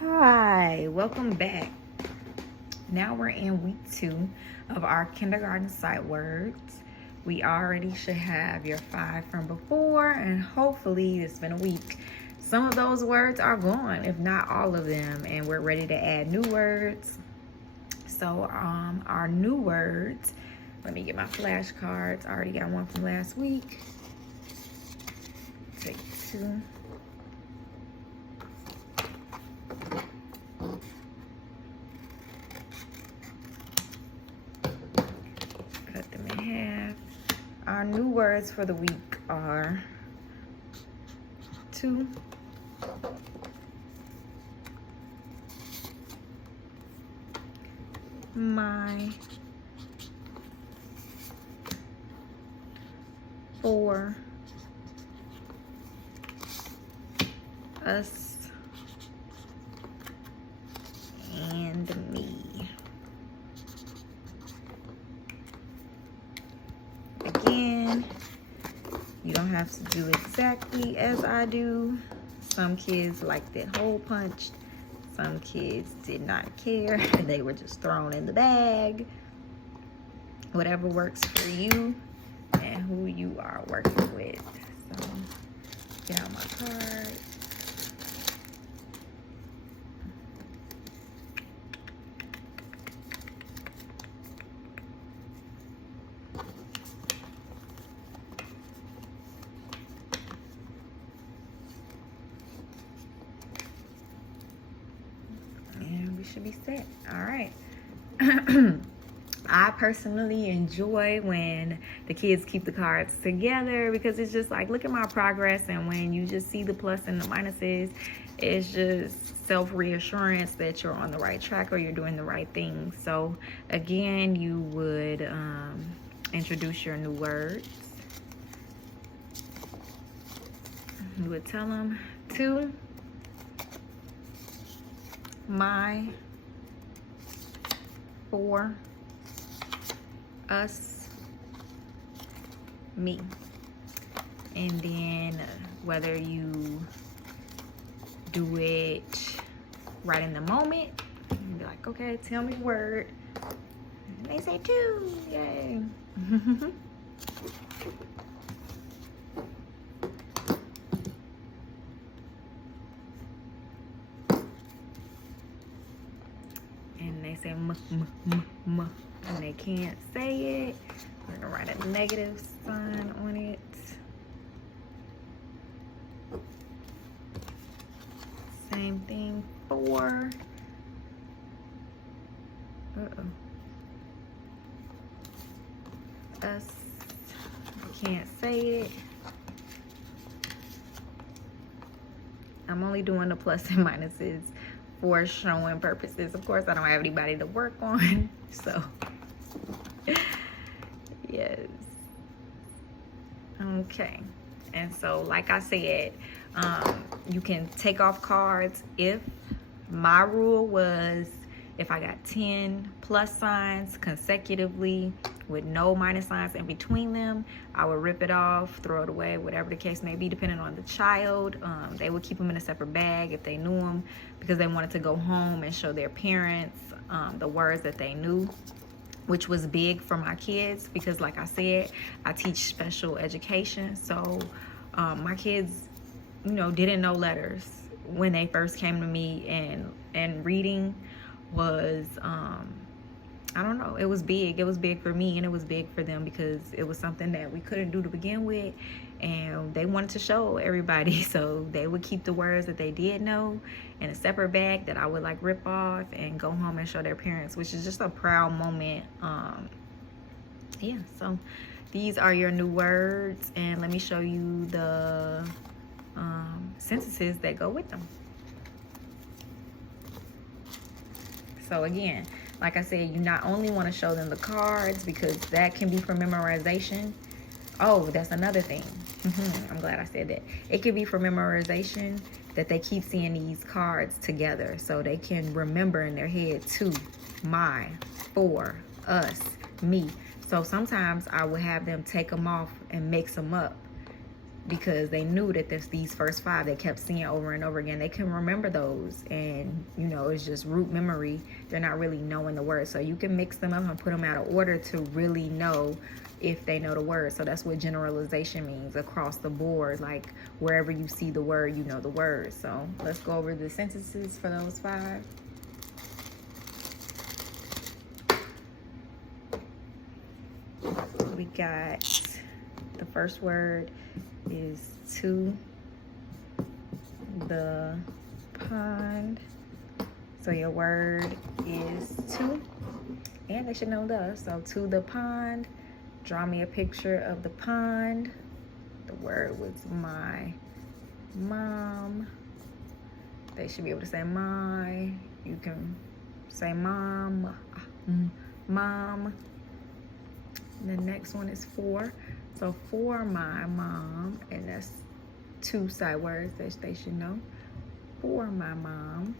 Hi, welcome back. Now we're in week 2 of our kindergarten sight words. We already should have your 5 from before, and hopefully it's been a week. Some of those words are gone, if not all of them, and we're ready to add new words. So our new words, let me get my flashcards. I already got one from last week. Take 2. Cut them in half. Our new words for the week are 2, my, 4, us, and me. Again, you don't have to do exactly as I do. Some kids liked it hole punched. Some kids did not care. They were just thrown in the bag. Whatever works for you and who you are working with. So, get out my card. And we should be set. All right. I personally enjoy when the kids keep the cards together because it's just like, look at my progress. And when you just see the plus and the minuses, it's just self-reassurance that you're on the right track or you're doing the right thing. So again, you would introduce your new words. You would tell them 2, my, 4, us, me. And then whether you do it right in the moment, you can be like, okay, tell me the word. And they say 2, yay. And they say m, and they can't say it. I'm gonna write a negative sign on it. Same thing, 4. Us, I can't say it. I'm only doing the plus and minuses for showing purposes. Of course, I don't have anybody to work on, so yes. Okay, and so like I said, you can take off cards. If my rule was, if I got 10 plus signs consecutively with no minus signs in between them, I would rip it off, throw it away, whatever the case may be, depending on the child. They would keep them in a separate bag if they knew them, because they wanted to go home and show their parents the words that they knew, which was big for my kids because, like I said, I teach special education. So my kids, didn't know letters when they first came to me, and reading was I don't know, it was big. It was big for me and it was big for them because it was something that we couldn't do to begin with, and they wanted to show everybody. So they would keep the words that they did know in a separate bag that I would like rip off and go home and show their parents, which is just a proud moment. Yeah, so these are your new words, and let me show you the sentences that go with them. So again, like I said, you not only want to show them the cards because that can be for memorization. Oh, that's another thing. I'm glad I said that. It could be for memorization that they keep seeing these cards together so they can remember in their head 2, my, 4, us, me. So sometimes I would have them take them off and mix them up because they knew that these first 5 they kept seeing over and over again. They can remember those, and you know, it's just root memory. They're not really knowing the words. So you can mix them up and put them out of order to really know if they know the word. So that's what generalization means across the board. Like wherever you see the word, you know the word. So let's go over the sentences for those 5. We got the first word is to the pond. So your word is to, and they should know the. So to the pond. Draw me a picture of the pond. The word was my mom. They should be able to say my. You can say mom, mom. And the next one is for. So for my mom, and that's 2 sight words that they should know. For my mom.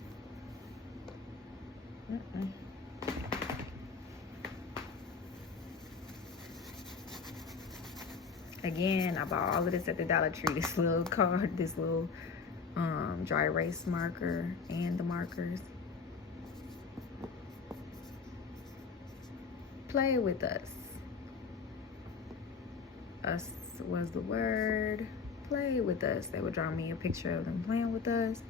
Again, I bought all of this at the Dollar Tree. This little card, this little dry erase marker, and the markers. Play with us. Us was the word. Play with us. They would draw me a picture of them playing with us.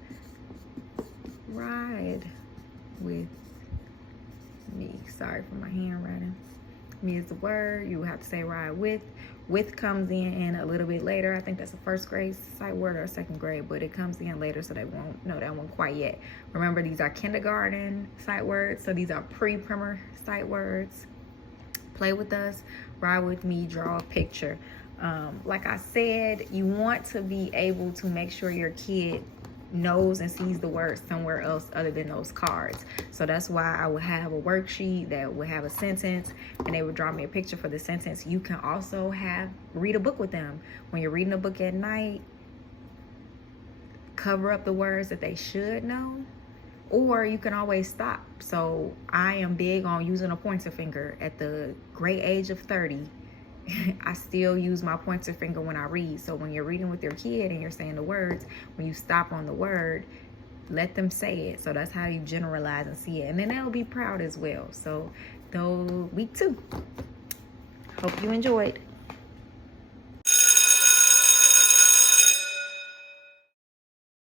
Ride with me. Sorry for my handwriting. Me is the word. You would have to say ride with. With comes in a little bit later. I think that's a 1st grade sight word or a 2nd grade, but it comes in later, so they won't know that one quite yet. Remember, these are kindergarten sight words, so these are pre-primer sight words. Play with us, ride with me, draw a picture. Like I said, you want to be able to make sure your kid knows and sees the word somewhere else other than those cards. So that's why I would have a worksheet that would have a sentence, and they would draw me a picture for the sentence. You can also read a book with them. When you're reading a book at night, cover up the words that they should know, or you can always stop. So I am big on using a pointer finger. At the great age of 30, I still use my pointer finger when I read. So when you're reading with your kid and you're saying the words, when you stop on the word, let them say it. So that's how you generalize and see it. And then they'll be proud as well. So week 2. Hope you enjoyed.